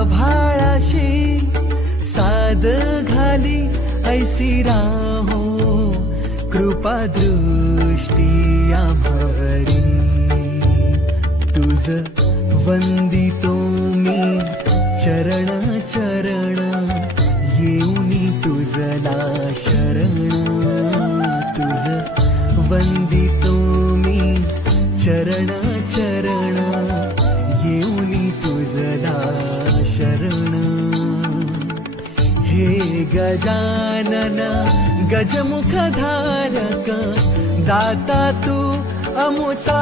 आभाळाशी साद घाली ऐसी राहो कृपा दृष्टी आम्हावरी तुझ वंदितो मी चरण चरण येऊनी तुझला शरण तुझ वंदितो मी चरण चरण येऊनी तुझला शरण हे गजानन गजमुखधारक दाता तू अमुता